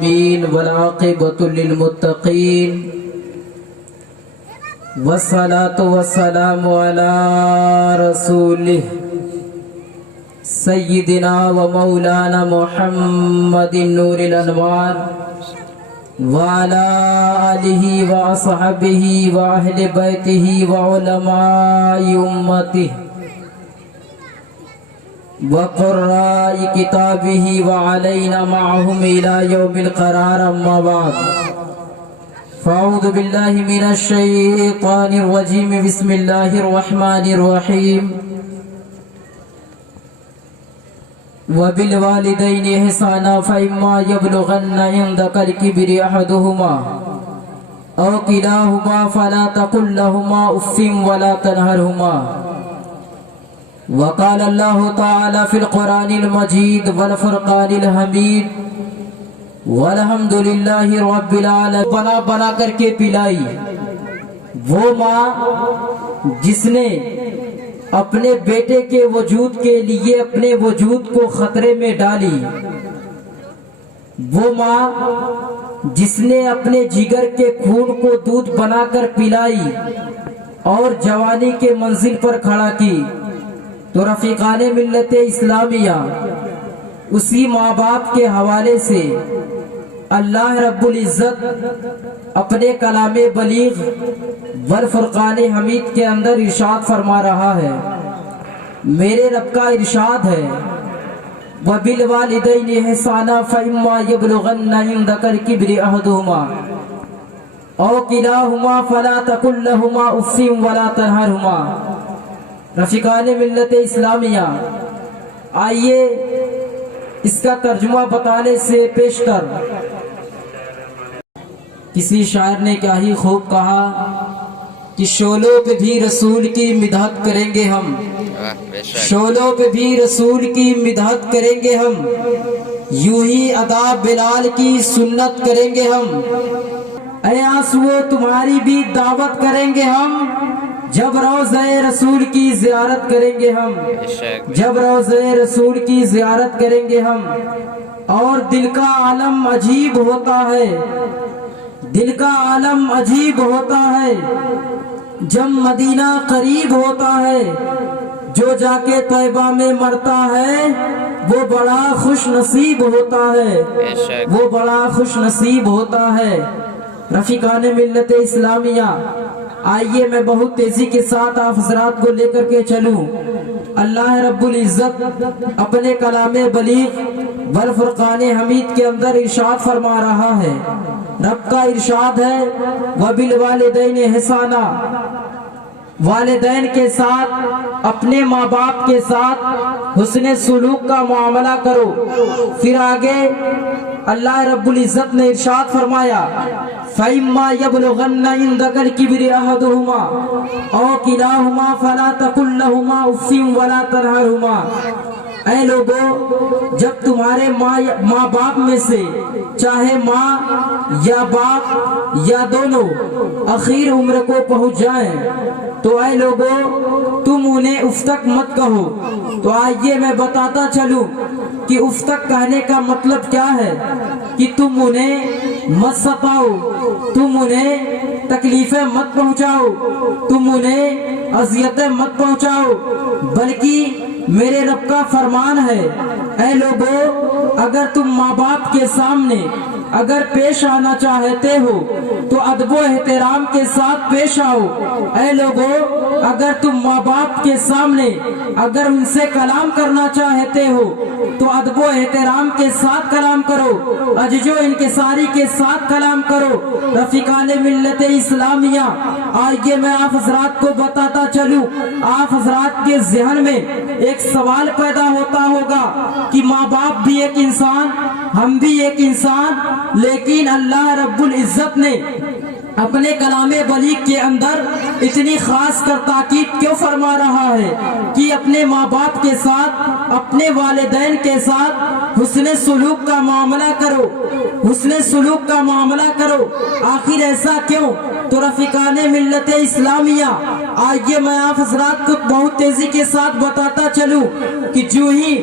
العالمين والعاقبة للمتقين والصلاة والسلام على رسوله سيدنا ومولانا محمد نور الأنوار وعلى آله وأصحابه وأهل بيته وعلماء أمته وقراء كتابه وعلينا معهم إلى يوم القرار. أما بعد فأعوذ بالله من الشيطان الرجيم. بسم الله الرحمن الرحيم. وبالوالدين إحسانا فإما يبلغن عندك الكبر أحدهما أو كلاهما فلا تقل لهما أف ولا تنهرهما. وقال الله تعالى في القرآن المجيد والفرقان الحميد والحمد لله رب العالمين. بنا بنا کر کے پلائی وہ ماں جس نے اپنے بیٹے کے وجود کے لیے اپنے وجود کو خطرے میں ڈالی، وہ ماں جس نے اپنے جگر کے خون کو دودھ بنا کر پلائی اور جوانی کے منزل پر کھڑا کی، تو رفیقان ملت اسلامیہ اسی ماں باپ کے حوالے سے اللہ رب العزت اپنے کلام بلیغ والفرقان حمید کے اندر ارشاد فرما رہا ہے. میرے رب کا ارشاد ہے وَبِالْوَالِدَيْنِ إِحْسَانًا فَإِمَّا يَبْلُغَنَّ عِندَكَ الْكِبْرَ أَحَدُهُمَا أَوْ كِلَاهُمَا فَلَا تَقُل لَّهُمَا أُفٍّ وَلَا تَنْهَرْهُمَا. رفیقان ملت اسلامیہ، آئیے اس کا ترجمہ بتانے سے پیش کر کسی شاعر نے کیا ہی خوب کہا کہ شعلوں پہ بھی رسول کی مدحت کریں گے ہم، شعلوں پہ بھی رسول کی مدحت کریں گے ہم، یوں ہی ادا بلال کی سنت کریں گے ہم. اے آنسو تمہاری بھی دعوت کریں گے ہم، جب روضہ رسول کی زیارت کریں گے ہم، جب روضہ رسول کی زیارت کریں گے ہم. اور دل کا عالم عجیب ہوتا ہے، دل کا عالم عجیب ہوتا ہے جب مدینہ قریب ہوتا ہے. جو جا کے طیبہ میں مرتا ہے وہ بڑا خوش نصیب ہوتا ہے، وہ بڑا خوش نصیب ہوتا ہے. رفیقان ملت اسلامیہ، آئیے میں بہت تیزی کے ساتھ آپ حضرات کو لے کر کے چلوں. اللہ رب العزت اپنے کلام بلیغ والفرقان حمید کے اندر ارشاد فرما رہا ہے. رب کا ارشاد ہے وَبِالْوَالِدَيْنِ إِحْسَانًا، والدین کے ساتھ، اپنے ماں باپ کے ساتھ حسن سلوک کا معاملہ کرو. پھر آگے اللہ رب العزت نے ارشاد فرمایا فَإِمَّا يَبْلُغَنَّ عِندَكَ الْكِبْرَ أَحَدُهُمَا أَوْ كِلَاهُمَا فَلَا تَقُل لَّهُمَا أُفٍّ وَلَا تَنْهَرْهُمَا. اے لوگو، جب تمہارے ماں باپ میں سے چاہے ماں یا باپ یا دونوں اخیر عمر کو پہنچ جائیں تو اے لوگو تم انہیں اف تک مت کہو. تو آئیے میں بتاتا چلوں کہ اف تک کہنے کا مطلب کیا ہے، کہ تم انہیں مت ستاؤ، تم انہیں تکلیفیں مت پہنچاؤ، تم انہیں اذیتیں مت پہنچاؤ، بلکہ میرے رب کا فرمان ہے اے لوگو اگر تم ماں باپ کے سامنے اگر پیش آنا چاہتے ہو تو ادب و احترام کے ساتھ پیش آؤ. اے لوگو اگر تم ماں باپ کے سامنے اگر ان سے کلام کرنا چاہتے ہو تو ادب و احترام کے ساتھ کلام کرو، عجز و انکساری کے ساتھ کلام کرو. رفیقان ملت اسلامیہ، آئیے میں آپ حضرات کو بتاتا چلوں، آپ حضرات کے ذہن میں ایک سوال پیدا ہوتا ہوگا کہ ماں باپ بھی ایک انسان، ہم بھی ایک انسان، لیکن اللہ رب العزت نے اپنے کلام بلیغ کے اندر اتنی خاص کر تاکید کیوں فرما رہا ہے کہ اپنے ماں باپ کے ساتھ اپنے والدین کے ساتھ حسن سلوک کا معاملہ کرو، حسن سلوک کا معاملہ کرو؟ آخر ایسا کیوں؟ تو رفیقان ملت اسلامیہ آئیے میں آپ حضرات کو بہت تیزی کے ساتھ بتاتا چلوں کہ جو ہی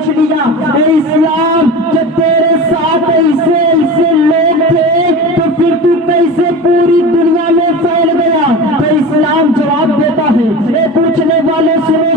پوچھ لیا اے اسلام جب تیرے ساتھ ایسے لوگ تھے تو پھر تو کیسے پوری دنیا میں پھیل گیا؟ تو اسلام جواب دیتا ہے اے پوچھنے والے سنو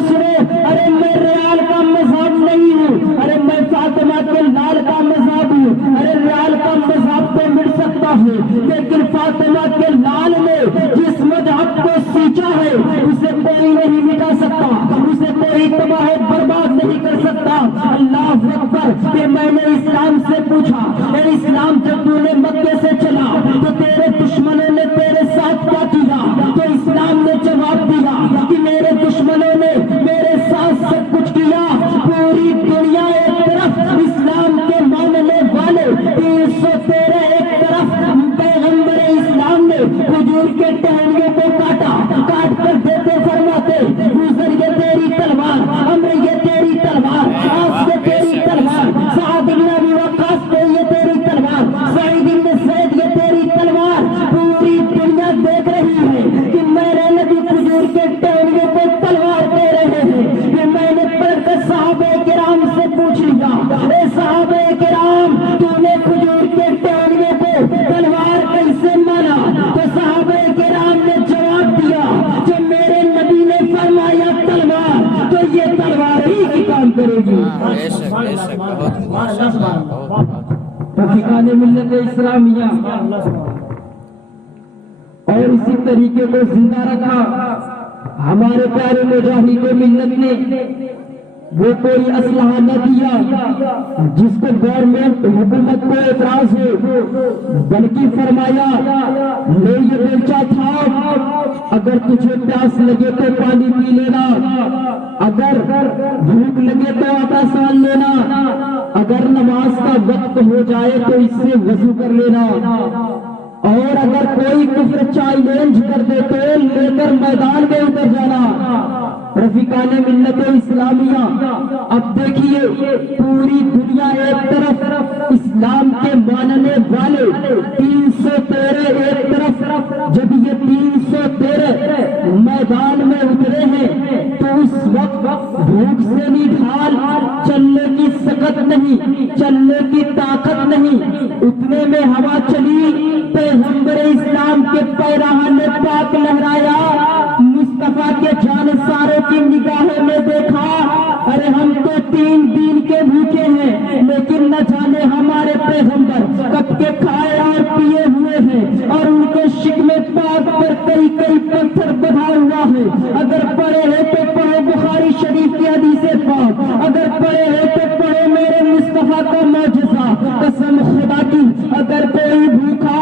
ارے میں ریال کا مذہب نہیں ہوں، ارے میں فاطمہ کے لال کا مذہب ہوں۔ ارے ریال کا مذہب تو مل سکتا ہے لیکن فاطمہ کے لال نے جس مذہب کو سیچا ہے اسے کوئی نہیں مٹا سکتا، اسے کوئی تباہ برباد نہیں کر سکتا۔ اللہ اکبر کہ میں نے اسلام سے پوچھا اے اسلام جب تو نے مکے سے چلا تو تیرے دشمنوں نے تیرے ساتھ کیا کیا؟ تو اسلام نے جواب دیا کہ میرے دشمنوں نے میرے ساتھ سب کچھ کیا، پوری دنیا ایک طرف اسلام کے ماننے والے 313 ایک طرف پیغمبر اسلام نے کھجور کے ٹہنیوں کو کاٹ کر دیتے فرماتے گزر یہ تیری تلوار، امر یہ تیری تلوار، آس یہ تیری تلوار، سعد بن ابی وقاص پہ یہ تیری تلوار، سعید بن زید یہ تیری تلوار۔ پوری دنیا دیکھ رہی ہے کہ میرے نبی کھجور کے ٹہنیوں کو تلوار دے رہے ہیں کہ میں نے پڑھ کر صحابہ کرام سے پوچھ لیا اے صحابہ کرام تو نے کھجور کے ٹہنیوں کو تلوار کیسے مانا؟ تو صحابہ کرام نے جواب دیا جب میرے نبی نے فرمایا تلوار تو یہ تلوار ہی کی کام کرے گی۔ رفیقان ملت اسلامیہ اور اسی طریقے کو زندہ رکھا ہمارے پیارے مجاہد ملت نے۔ وہ کوئی اسلحہ نہ دیا جس کو گورنمنٹ حکومت کو اعتراض ہو، بلکہ فرمایا لے یہ بیلچہ تھا، اگر تجھے پیاس لگے تو پانی پی لینا، اگر بھوک لگے تو آٹا سان لینا، اگر نماز کا وقت ہو جائے تو اس سے وضو کر لینا، اور اگر کوئی کفر چیلنج کر دے تو لے کر میدان میں اتر جانا۔ رفیقان ملت اسلامیہ اب دیکھیے پوری دنیا ایک طرف اسلام کے ماننے والے 313 ایک طرف، جب یہ 313 میدان میں اترے ہیں تو اس وقت بھوک سے نہیں ڈھال، چلنے کی سکت نہیں، چلنے کی طاقت نہیں، اتنے میں ہوا چلی، پیغمبر اسلام کے پیراہن نے پاک لہرایا، مصطفیٰ کے جانثاروں کی نگاہوں میں دیکھا ارے ہم تو 3 دن کے بھوکے ہیں لیکن نہ جانے ہمارے پیغمبر کب کے کھائے اور پیے ہوئے ہیں، اور ان کے شکم پاک پر کئی پتھر بندھا ہوا ہے۔ اگر پڑھے ہیں تو پڑھو بخاری شریف کی حدیث پاک، اگر پڑھے ہیں تو پڑھو میرے مصطفیٰ کا معجزہ، قسم خدا کی اگر کوئی بھوکا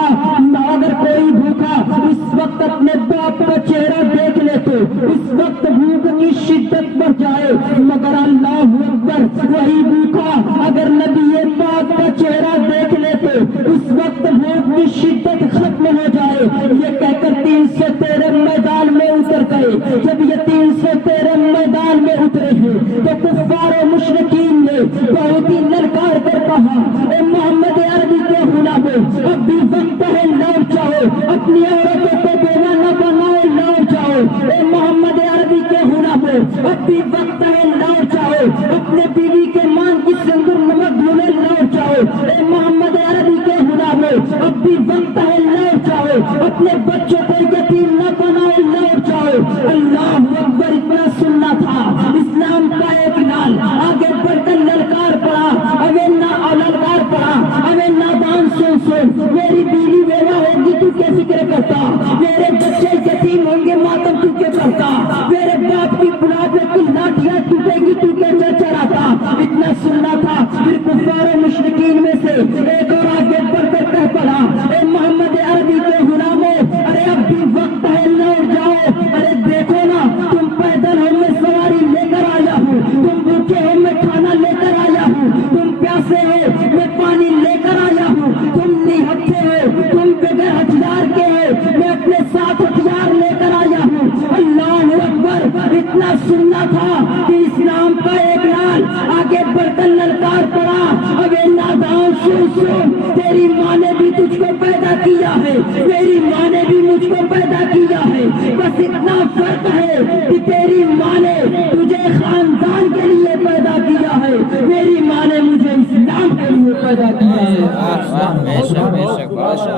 اس وقت اپنے باپ کا چہرہ دیکھ لے تو اس وقت بھوک کی شدت بڑھ جائے، مگر اللہ اکبر وہی بھوکا اگر نبی پاک کا چہرہ دیکھ لے تو اس وقت بھوک کی شدت ختم ہو جائے۔ یہ کہہ کر 313 میدان میں اتر گئے۔ جب یہ 313 میدان میں اترے ہیں تو کفار و مشرکین نے بہت ہی للکار کر کہا اے محمد عربی کے غلاموں اب بھی وقت ہے لوٹ جاؤ، اپنی عورتوں کو بیوہ نہ بناؤ، لوٹ جاؤ۔ اے محمد عربی کے غلاموں اب بھی وقت ہے لوٹ جاؤ، اپنے بیوی کے مان کی سندور نمک دھونے لوٹ جاؤ۔ اے محمد عربی کے غلاموں اب بھی وقت ہے لوٹ جاؤ، اپنے بچوں کو یتیم نہ بناؤ، لوٹ جاؤ۔ اللہ اکبر اتنا سننا تھا اسلام کا ایک لال آگے بڑھ کر للکار پڑا، ہمیں للکار پڑا ہمیں نادان سن میری بیوی بیوہ ہوگی تو کیا فکر کرتا، میرے بچے یتیم ہوں گے ماتم تو کیا کرتا، میرے باپ کی بڑھاپے کی لاٹیاں ٹوٹے گی تو کیا چڑھاتا، اتنا سننا تھا۔ پھر کفار و مشرکین میں سے ایک اور آگے بڑھ کر کہہ پڑا اے محمد عربی کے غلاموں ارے اب بھی وقت ہے لوٹ جاؤ، ارے دیکھو نا تم پیدل ہو میں سواری لے کر آیا ہوں، تم بھوکے ہو میں کھانا لے کر آیا ہوں، تم پیاسے ہو میں پانی لے کر آیا ہوں، تم نہتے ہو تم بغیر ہتھیار کے ہو میں اپنے ساتھ ہتھیار لے کر آیا ہوں۔ اللہ اکبر اتنا سننا تھا کہ اسلام کا ایک لال آگے بڑھ کر للکار پڑا ابے نادان سن تیری ماں نے بھی تجھ کو پیدا کیا ہے، میری ماں نے بھی مجھ کو پیدا کیا ہے، بس اتنا فرق ہے کہ تیری ماں نے تجھے خاندان کے لیے پیدا کیا ہے،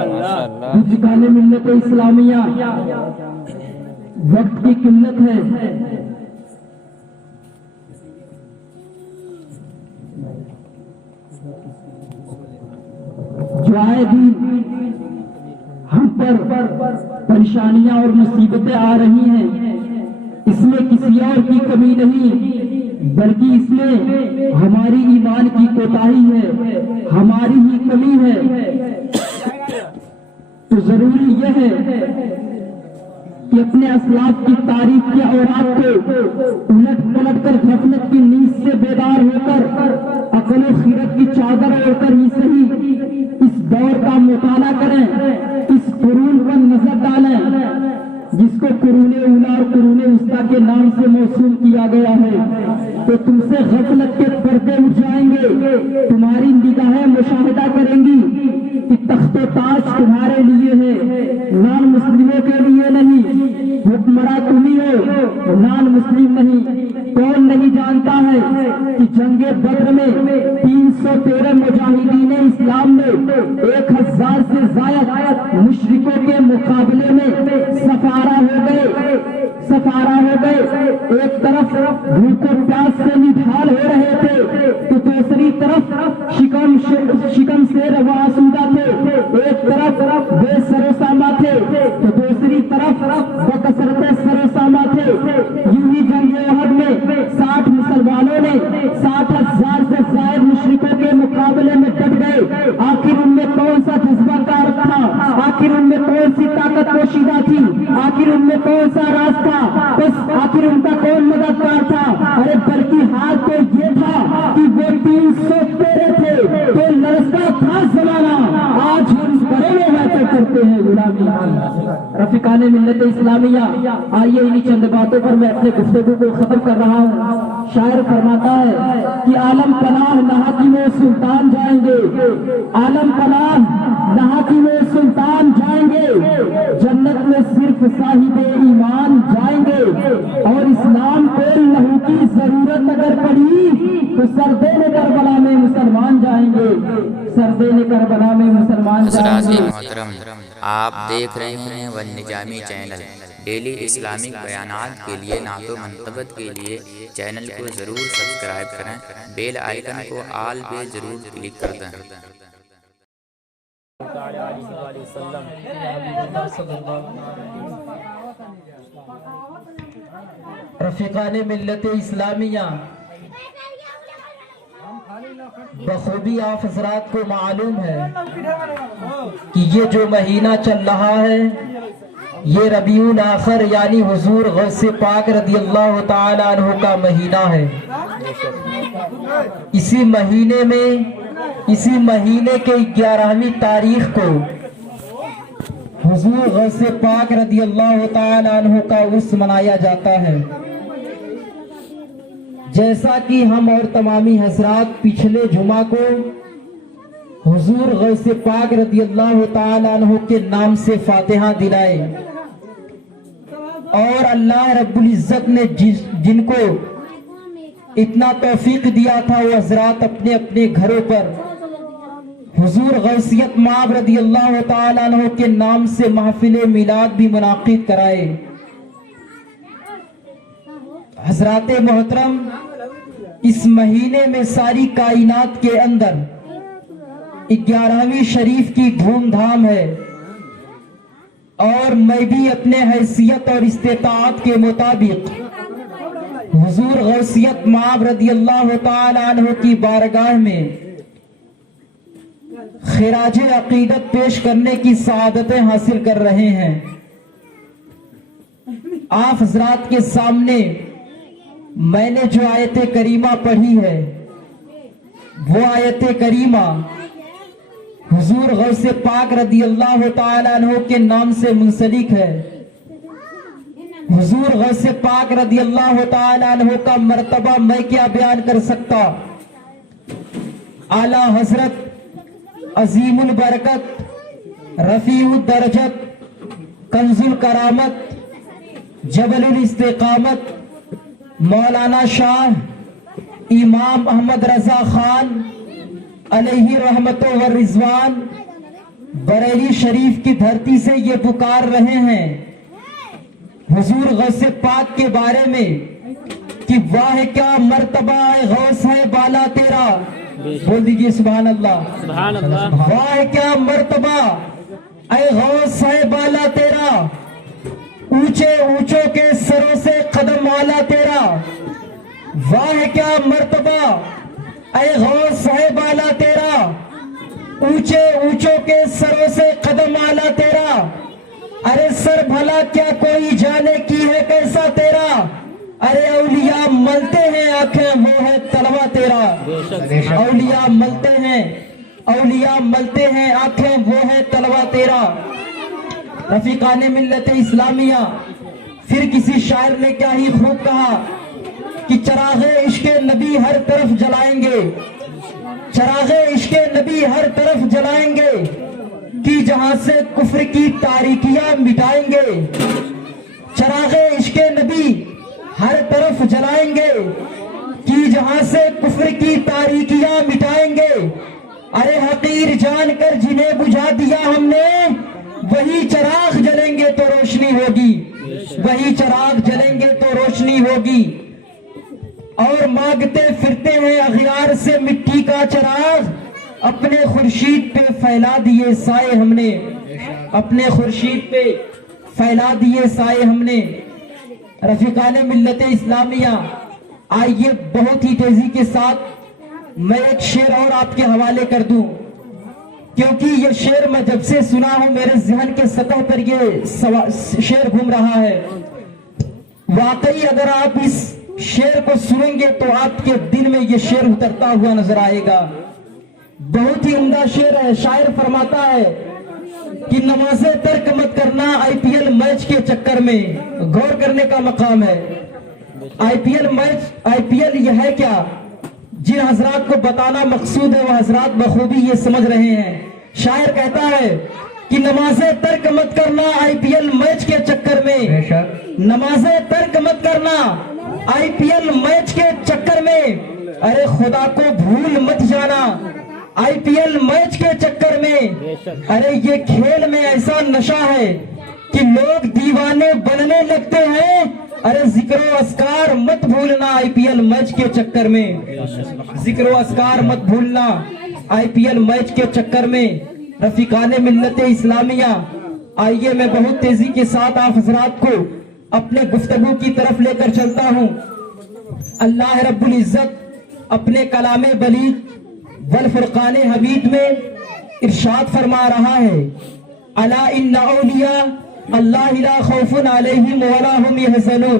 رفقان ملت اسلامیہ وقت کی قلت ہے، جو آئے دن ہم پر پریشانیاں اور مصیبتیں آ رہی ہیں، اس میں کسی اور کی کمی نہیں بلکہ اس میں ہماری ایمان کی کوتاہی ہے، ہماری ہی کمی ہے۔ تو ضروری یہ ہے کہ اپنے اسلاف کی تاریخ کے اوراق کو الٹ پلٹ کر غفلت کی نیند سے بیدار ہو کر عقل و خیرت کی چادر اوڑھ کر ہی صحیح اس دور کا مطالعہ کریں، اس قرون پر نظر ڈالیں جس کو قرون اولا اور قرون وسطیٰ کے نام سے موسوم کیا گیا ہے۔ تو تم سے غفلت کے پردے اٹھ جائیں گے، تمہاری نگاہیں مشاہدہ کریں گی کہ تخت و تاج تمہارے لیے ہے، نان مسلموں کے لیے نہیں۔ حکمراں تم ہی ہو، نان مسلم نہیں۔ کون نہیں جانتا ہے کہ جنگ بدر میں 313 مجاہدین اسلام نے 1000 سے زائد مشرکوں کے مقابلے میں سفارہ ہو گئے۔ ایک طرف بھوک و پیاس سے نڈھال ہو رہے تھے تو دوسری طرف شکم سے روا آسودہ تھے، ایک طرف بے سر و ساما تھے تو دوسری طرف بکثرت سر و ساما تھے۔ یوں ہی جنگ احد میں 60 مسلمانوں نے 60,000 سے زائد مشرکوں کے مقابلے میں ڈٹ گئے۔ آخر ان میں کون سا جذبہ کار تھا؟ آخر ان میں کون سی طاقت پوشیدہ تھی؟ آخر ان میں کون سا راز تھا؟ بس آخر ان کا کون مددگار تھا؟ ارے بلکہ حال تو یہ تھا کہ وہ 313 تھے تو لڑکا تھا زمانہ، آج ہم بڑے میں ایسا کرتے ہیں غلامی۔ رفیقان ملت اسلامیہ، آئیے انہی چند باتوں پر میں اپنے گفتگو کو ختم کر رہا ہوں۔ شاعر فرماتا ہے کہ عالم پناہ نہ حاکم و سلطان جائیں گے، عالم پناہ نہ حاکم و سلطان جائیں گے، جنت میں صرف صاحب ایمان جائیں گے، اور اسلام کو لہو کی ضرورت اگر پڑی تو سردے نے کربلا میں مسلمان جائیں گے، سردے نے کربلا میں مسلمان جائیں حضرات گے۔ محترم، آپ دیکھ رہے ہیں والنجامی چینل۔ ڈیلی اسلامک بیانات کے لیے، نعت و منقبت کے لیے چینل کو ضرور سبسکرائب کریں، بیل آئیکن کو آل پہ ضرور کلک کر دیں۔ رفیقان ملت اسلامیہ، بخوبی آپ حضرات کو معلوم ہے کہ یہ جو مہینہ چل رہا ہے یہ ربیع الاخر یعنی حضور غوث پاک رضی اللہ تعالی عنہ کا مہینہ ہے۔ اسی مہینے کے 11ویں تاریخ کو حضور غوث پاک رضی اللہ تعالی عنہ کا عرس منایا جاتا ہے۔ جیسا کہ ہم اور تمامی حضرات پچھلے جمعہ کو حضور غوث پاک رضی اللہ تعالی عنہ کے نام سے فاتحہ دلائے، اور اللہ رب العزت نے جن کو اتنا توفیق دیا تھا وہ حضرات اپنے اپنے گھروں پر حضور غوثیت مآب رضی اللہ تعالی عنہ کے نام سے محفل میلاد بھی منعقد کرائے۔ حضرات محترم، اس مہینے میں ساری کائنات کے اندر 11ویں شریف کی دھوم دھام ہے، اور میں بھی اپنے حیثیت اور استطاعت کے مطابق حضور غوثیت مآب رضی اللہ تعالی عنہ کی بارگاہ میں خراج عقیدت پیش کرنے کی سعادتیں حاصل کر رہے ہیں۔ آپ حضرات کے سامنے میں نے جو آیت کریمہ پڑھی ہے وہ آیت کریمہ حضور غوث پاک رضی اللہ تعالی عنہ کے نام سے منسلک ہے۔ حضور غوث پاک رضی اللہ تعالی عنہ کا مرتبہ میں کیا بیان کر سکتا۔ اعلیٰ حضرت، عظیم البرکت، رفیع الدرجت، کنز الکرامت، جبل الاستقامت، مولانا شاہ امام احمد رضا خان علیہ رحمت و رضوان بریلی شریف کی دھرتی سے یہ پکار رہے ہیں حضور غوث پاک کے بارے میں کہ واہ کیا مرتبہ اے غوث ہے بالا تیرا. بول دیجئے سبحان اللہ. واہ کیا مرتبہ اے غوث ہے بالا تیرا, اونچے اونچوں کے سروں سے قدم والا تیرا. واہ کیا مرتبہ اے غوث ہے بالا تیرا, اونچے اونچوں کے سروں سے قدم والا تیرا. ارے سر بھلا کیا کوئی جانے کی ہے کیسا تیرا, ارے اولیاء ملتے ہیں آنکھیں وہ ہے تلوا تیرا. اولیاء ملتے ہیں, اولیاء ملتے ہیں آنکھیں وہ ہے تلوا تیرا. رفیقان ملت اسلامیہ, پھر کسی شاعر نے کیا ہی خوب کہا کہ چراغ عشق نبی ہر طرف جلائیں گے, چراغ عشق نبی ہر طرف جلائیں گے, کہ جہاں سے کفر کی تاریکیاں مٹائیں گے. چراغ عشق نبی ہر طرف جلائیں گے, کہ جہاں سے کفر کی تاریکیاں مٹائیں گے. ارے حقیر جان کر جنہیں بجھا دیا ہم نے, وہی چراغ جلیں گے تو روشنی ہوگی, وہی چراغ جلیں گے تو روشنی ہوگی. اور مانگتے پھرتے ہیں اغیار سے مٹی کا چراغ, اپنے خورشید پہ پھیلا دیے سائے ہم نے, اپنے خورشید پہ پھیلا دیے سائے ہم نے. رفیقان ملت اسلامیہ, آئیے بہت ہی تیزی کے ساتھ میں ایک شعر اور آپ کے حوالے کر دوں, کیونکہ یہ شعر میں جب سے سنا ہوں میرے ذہن کے سطح پر یہ شعر گھوم رہا ہے. واقعی اگر آپ اس شعر کو سنیں گے تو آپ کے دل میں یہ شعر اترتا ہوا نظر آئے گا. بہت ہی عمدہ شعر ہے. شاعر فرماتا ہے کہ نمازیں ترک مت کرنا آئی پی ایل میچ کے چکر میں. غور کرنے کا مقام ہے. آئی پی ایل میچ, آئی پی ایل یہ ہے کیا, جن حضرات کو بتانا مقصود ہے وہ حضرات بخوبی یہ سمجھ رہے ہیں. شاعر کہتا ہے کہ نمازیں ترک مت کرنا آئی پی ایل میچ کے چکر میں, نمازیں ترک مت کرنا آئی پی ایل میچ کے چکر میں. ارے خدا کو بھول مت جانا آئی پی ایل میچ کے چکر میں. ارے یہ کھیل میں ایسا نشہ ہے کہ لوگ دیوانے بننے لگتے ہیں. ارے ذکر و اذکار مت بھولنا آئی پی ایل میچ کے چکر میں, ذکر و اذکار مت بھولنا آئی پی ایل میچ کے چکر میں. رفیقان ملت اسلامیہ, آئیے میں بہت تیزی کے ساتھ آپ حضرات کو اپنے گفتگو کی طرف لے کر چلتا ہوں. اللہ رب العزت اپنے کلام بلیغ والفرقان حمید میں ارشاد فرما رہا ہے, الا ان اولیاء اللہ لا خوف علیہم ولا هم يحزنون.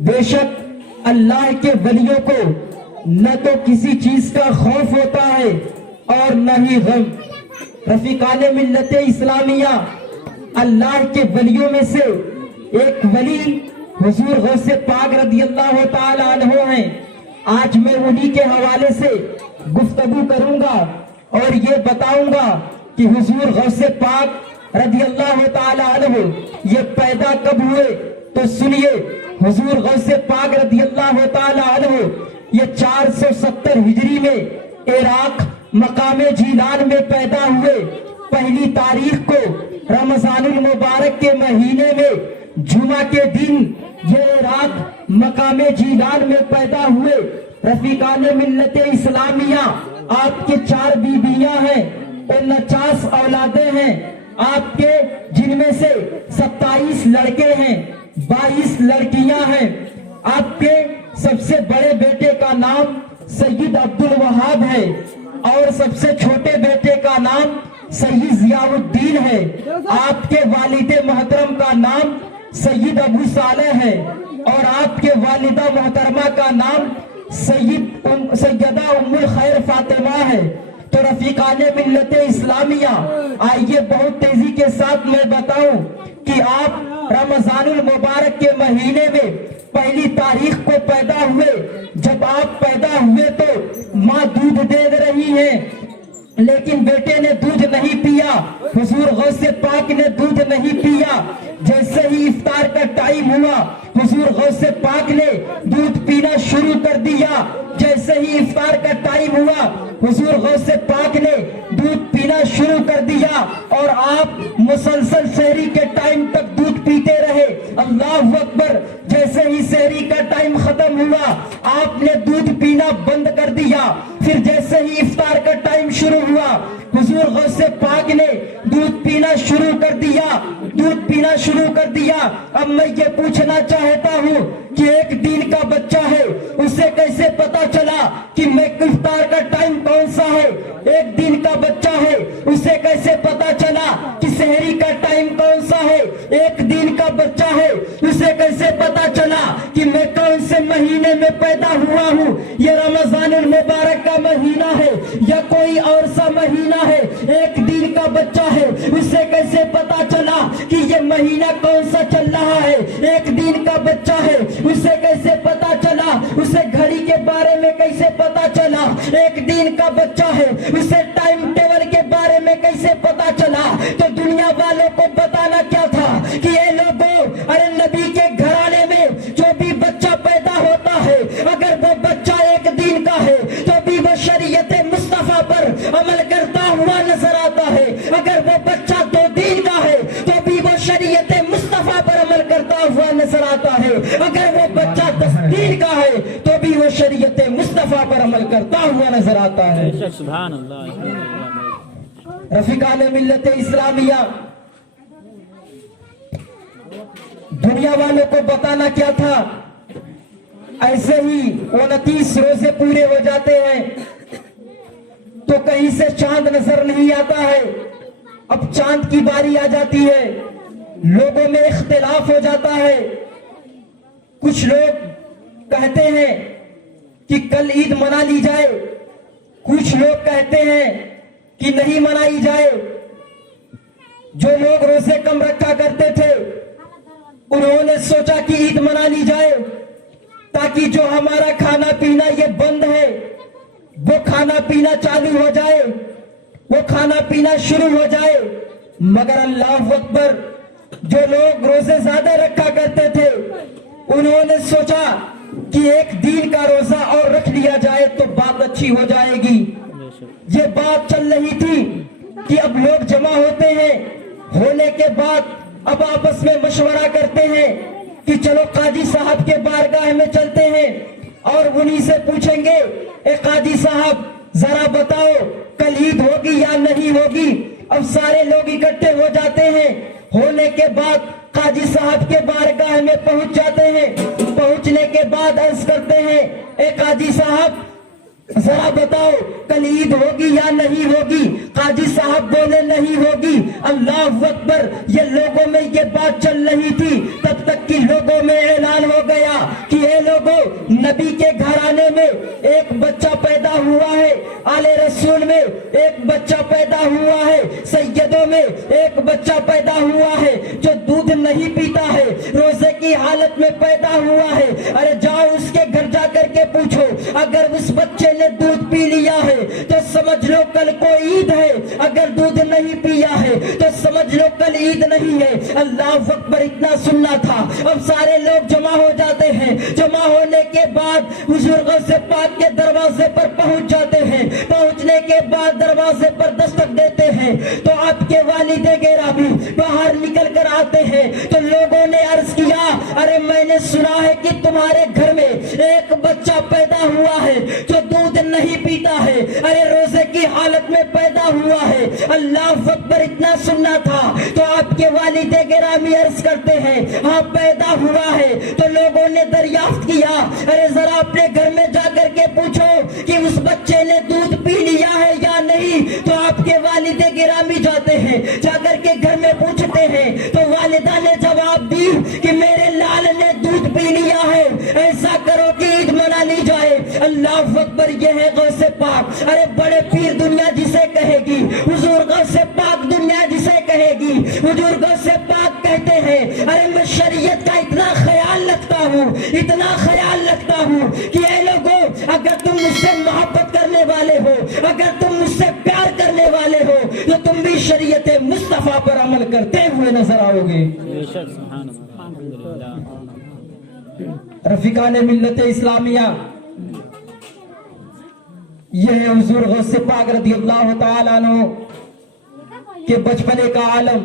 بے شک اللہ کے ولیوں کو نہ تو کسی چیز کا خوف ہوتا ہے اور نہ ہی غم. رفیقان ملت اسلامیہ, اللہ کے ولیوں میں سے ایک ولی حضور غوث پاک رضی اللہ تعالی عنہ ہیں. آج میں انہی کے حوالے سے گفتگو کروں گا اور یہ بتاؤں گا کہ حضور غوث پاک رضی اللہ تعالی عنہ یہ پیدا کب ہوئے. تو سنیے, حضور غوث پاک رضی اللہ تعالی عنہ یہ 470 ہجری میں عراق مقام جیلان میں پیدا ہوئے. پہلی تاریخ کو رمضان المبارک کے مہینے میں جمعہ کے دن یہ عراق مقام جیلان میں پیدا ہوئے. رفیقان ملت اسلامیہ, آپ کے 4 بیویاں ہیں اور 49 اولادیں ہیں آپ کے, جن میں سے 27 لڑکے ہیں, 22 لڑکیاں ہیں. آپ کے سب سے بڑے بیٹے کا نام سید عبد الوہاب ہے اور سب سے چھوٹے بیٹے کا نام سید ضیاء الدین ہے. آپ کے والد محترم کا نام سید ابو صالح ہے اور آپ کے والدہ محترمہ کا نام سیدہ ام الخیر فاطمہ ہے. تو رفیقان ملت اسلامیہ, آئیے بہت تیزی کے ساتھ میں بتاؤں کہ آپ رمضان المبارک کے مہینے میں پہلی تاریخ کو پیدا ہوئے. جب آپ پیدا ہوئے تو ماں دودھ دے رہی ہے لیکن بیٹے نے دودھ نہیں پیا. حضور غوث پاک نے دودھ نہیں پیا. جیسے ہی افطار کا ٹائم ہوا حضور غوث پاک نے دودھ پینا شروع کر دیا. جیسے ہی افطار کا ٹائم ہوا حضور غوث پاک نے دودھ پینا شروع کر دیا اور آپ مسلسل سحری کے ٹائم تک دودھ پیتے رہے. اللہ اکبر. جیسے ہی سحری کا ٹائم ختم ہوا آپ نے دودھ پینا بند کر دیا. پھر جیسے ہی افطار کا ٹائم شروع ہوا حضور غوث پاک نے دودھ پینا شروع کر دیا. دودھ پینا شروع کر دیا. اب میں یہ پوچھنا چاہتا ہوں کہ ایک دن کا بچہ ہے اسے کیسے پتا چلا کہ میں افطار کا ٹائم کون سا ہے؟ ایک دن کا بچہ ہے اسے کیسے پتا چلا کہ سحری کا ٹائم کون سا ہے؟ ایک دن کا بچہ ہے اسے کیسے پتا چلا کہ میں کون سے مہینے میں پیدا ہوا ہوں؟ یہ رمضان المبارک کا مہینہ ہے یا کوئی اور سا مہینہ ہے؟ ایک دن کا بچہ ہے اسے کیسے پتا چلا کہ یہ مہینہ کون سا چل رہا ہے؟ ایک دن کا بچہ ہے اسے کیسے پتا چلا؟ اسے گھڑی کے بارے میں کیسے پتا چلا؟ ایک دن کا بچہ ہے اسے ٹائم ٹیبل کے بارے میں کیسے پتا چلا؟ تو دنیا والوں کو بتانا کیا تھا کہ اے لوگوں، ارے نبی کے گھرانے میں جو بھی بچہ پیدا ہوتا ہے اگر وہ بچہ ایک دن کا ہے تو بھی وہ شریعت مصطفیٰ پر عمل کرتا ہوا نظر آتا ہے. اگر وہ بچہ 2 دن کا ہے تو بھی وہ شریعت مصطفیٰ پر عمل کرتا ہوا نظر آتا ہے. اگر وہ بچہ 10 دن کا ہے تو بھی وہ شریعت مصطفیٰ پر عمل کرتا ہوا نظر آتا ہے. سبحان اللہ. رفیقان ملت اسلامیہ، دنیا والوں کو بتانا کیا تھا؟ ایسے ہی 29 روزے پورے ہو جاتے ہیں تو کہیں سے چاند نظر نہیں آتا ہے. اب چاند کی باری آ جاتی ہے، لوگوں میں اختلاف ہو جاتا ہے. کچھ لوگ کہتے ہیں کہ کل عید منا لی جائے، کچھ لوگ کہتے ہیں کہ نہیں منائی جائے. جو لوگ روزے کم رکھا کرتے تھے انہوں نے سوچا کہ عید منا لی جائے تاکہ جو ہمارا کھانا پینا یہ بند ہے وہ کھانا پینا چالو ہو جائے، وہ کھانا پینا شروع ہو جائے. مگر اللہ اکبر، جو لوگ روزے زیادہ رکھا کرتے تھے انہوں نے سوچا کہ ایک دن کا روزہ اور رکھ لیا جائے تو بات اچھی ہو جائے گی. یہ بات چل رہی تھی کہ اب لوگ جمع ہوتے ہیں، ہونے کے بعد اب آپس میں مشورہ کرتے ہیں کہ چلو قاضی صاحب کے بارگاہ میں چلتے ہیں اور انہی سے پوچھیں گے، اے قاضی صاحب ذرا بتاؤ کل عید ہوگی یا نہیں ہوگی؟ اب سارے لوگ اکٹھے ہو جاتے ہیں. ہونے کے بعد قاضی صاحب کے بارگاہ میں پہنچ جاتے ہیں. پہنچنے کے بعد عرض کرتے ہیں، اے قاضی صاحب ذرا بتاؤ کل عید ہوگی یا نہیں ہوگی؟ قاضی صاحب بولے نہیں ہوگی. اللہ اکبر. یہ لوگوں میں یہ بات چل رہی تھی تب تک کہ لوگوں میں اعلان ہو گیا کہ اے لوگوں، نبی کے گھرانے میں ایک بچہ پیدا ہوا ہے، آل رسول میں ایک بچہ پیدا ہوا ہے، سیدوں میں ایک بچہ پیدا ہوا ہے جو دودھ نہیں پیتا ہے، روزے کی حالت میں پیدا ہوا ہے. ارے جاؤ اس کے گھر جا کر کے پوچھو، اگر اس بچے نے دودھ پی لیا ہے تو سمجھ لو کل کو عید ہے، اگر دودھ نہیں پیا ہے تو سمجھ لو کل عید نہیں ہے. اللہ اکبر. اتنا سننا تھا. اب سارے لوگ جمع ہو جاتے ہیں. جمع ہونے کے بعد حضور غوث پاک کے دروازے پر پہنچ جاتے ہیں. پہنچنے کے بعد دروازے پر دستک دیتے ہیں تو آپ کے والد گرامی باہر نکل کر آتے ہیں. تو لوگوں نے عرض کیا، ارے میں نے سنا ہے کہ تمہارے گھر میں ایک بچہ پیدا ہوا ہے جو دودھ نہیں پیتا ہے، ارے روزے کی حالت میں پیدا ہوا ہے. اللہ اکبر. اتنا سننا تھا تو آپ کے والد گرامی عرض کرتے ہیں، ہاں پیدا ہوا ہے. تو لوگوں نے دریافت کیا، ارے ذرا اپنے گھر میں جا کر کے پوچھو کہ اس بچے نے دودھ پی لیا ہے یا نہیں. تو آپ کے والد گرامی جاتے ہیں، جا کر کے گھر میں پوچھتے ہیں تو والدہ نے جواب دی کہ میرے لال نے دودھ پی لیا ہے، ایسا کرو کہ عید منا لی جائے. اللہ اکبر. یہ ہے غوث پاک. ارے بڑے پیر دنیا جسے کہے گی، حضور غوث پاک دنیا جسے کہے گی. حضور غوث پاک کہتے ہیں، ارے میں شریعت کا اتنا خیال رکھتا ہوں، اتنا خیال رکھتا ہوں کہ اے لوگوں، اگر تم مجھ سے محبت کرنے والے ہو، اگر تم مجھ سے پیار کرنے والے ہو تو تم بھی شریعت مصطفیٰ پر عمل کرتے ہوئے نظر آؤ گے. رفیقان ملت اسلامیہ، یہ ہے حضور غوث پاک رضی اللہ تعالیٰ عنہ کے بچپنے کا عالم.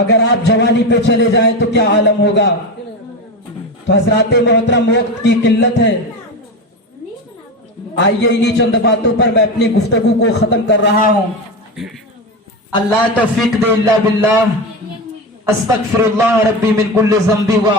اگر آپ جوانی پہ چلے جائیں تو کیا عالم ہوگا. تو حضرات محترم وقت کی قلت ہے, آئیے انہی چند باتوں پر میں اپنی گفتگو کو ختم کر رہا ہوں. اللہ توفیق دے الا باللہ. استغفر اللہ ربی من کل ذنب و